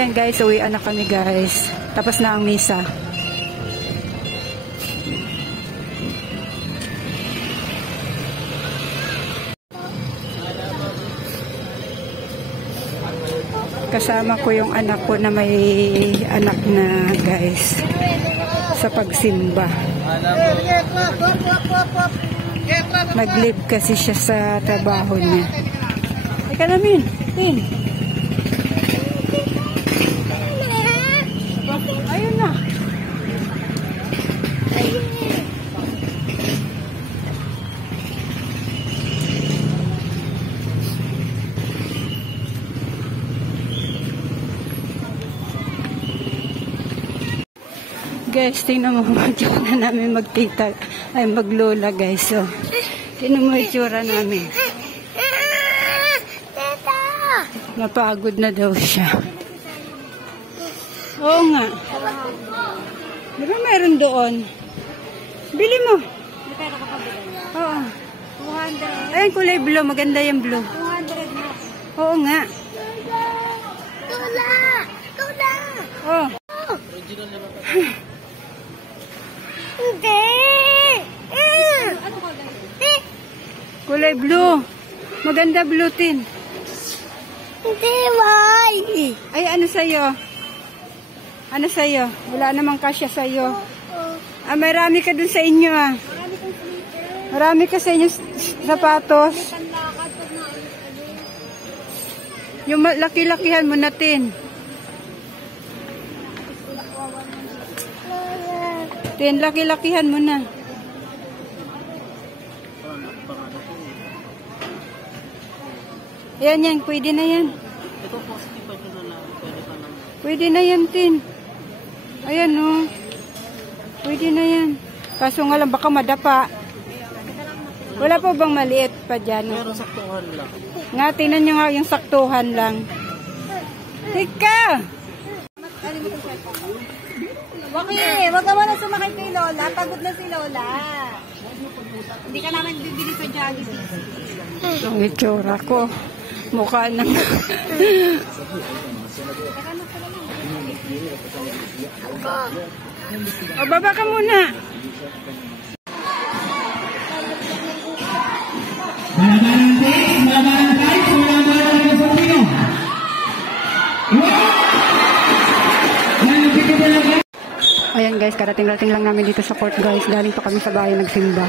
Ayan guys, uwian na kami guys. Tapos na ang misa. Kasama ko yung anak ko na may anak na guys sa pagsimba. Nag-leave kasi siya sa trabaho niya. Ika namin, Tin. Ayun na. Guys, tingnan mo itsura namin magtita, ay maglola guys. So, tingnan mo itsura namin. Napagod na daw siya. Oo nga. Di ba meron doon? Bili mo. May pera ka pa bilhin? Oo. 200. Ayun, kulay blue. Maganda yung blue. 200 mo. Oo nga. Tula! Tula! Oh. Hindi! Kulay blue. Maganda blue, Tin. Hindi, why? Ay, ano sa'yo? Ano sa'yo? Wala namang kasya sa'yo. Ah, marami ka dun sa inyo ah. Marami ka sa inyo sapatos. Yung laki-lakihan mo na, Tin. Tin, laki-lakihan mo na. Yan, yan. Pwede na yan. Pwede na yan, Tin. Ayan, oh. Pwede na yan. Kaso nga lang, baka madapa. Wala po bang maliit pa dyan? Pero saktuhan lang. Nga, tingnan nyo nga yung saktuhan lang. Tika! Waki, wag ka muna sumakay kay Lola. Pagod na si Lola. Hindi ka naman bibili sa Jollibee. Ang itsura ko. Mukha ng... O, baba ka muna. Ayan guys, karating-rating lang namin dito sa court guys. Galing pa kami sa bahay nagsimba.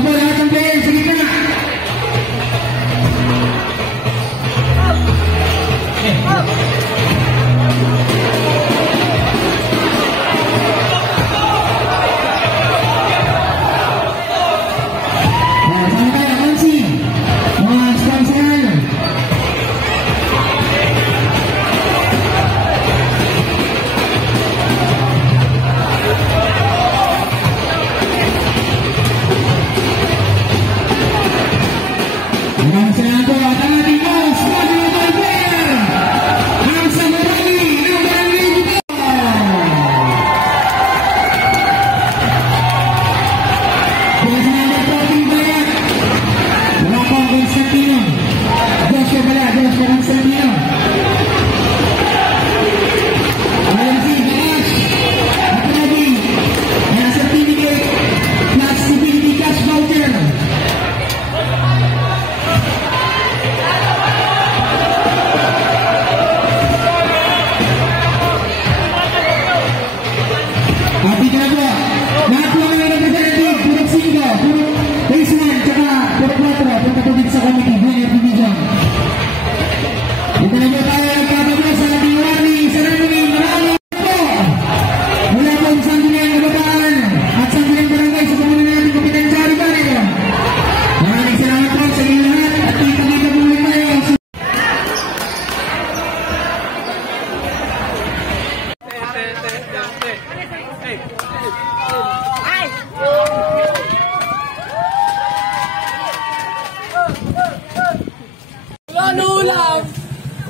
po lahat ng player, sige ka na.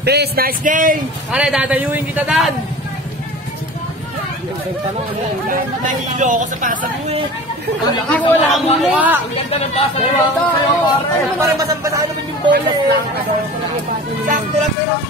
Peace, nice game! Pare, dadayuin kita dan! Nahilo ako sa pasa mo eh! Ang laki mo lang mo eh! Ang ganda ng pasa mo! Pare, masamba sa ano yung bola eh! Sakto lang pero...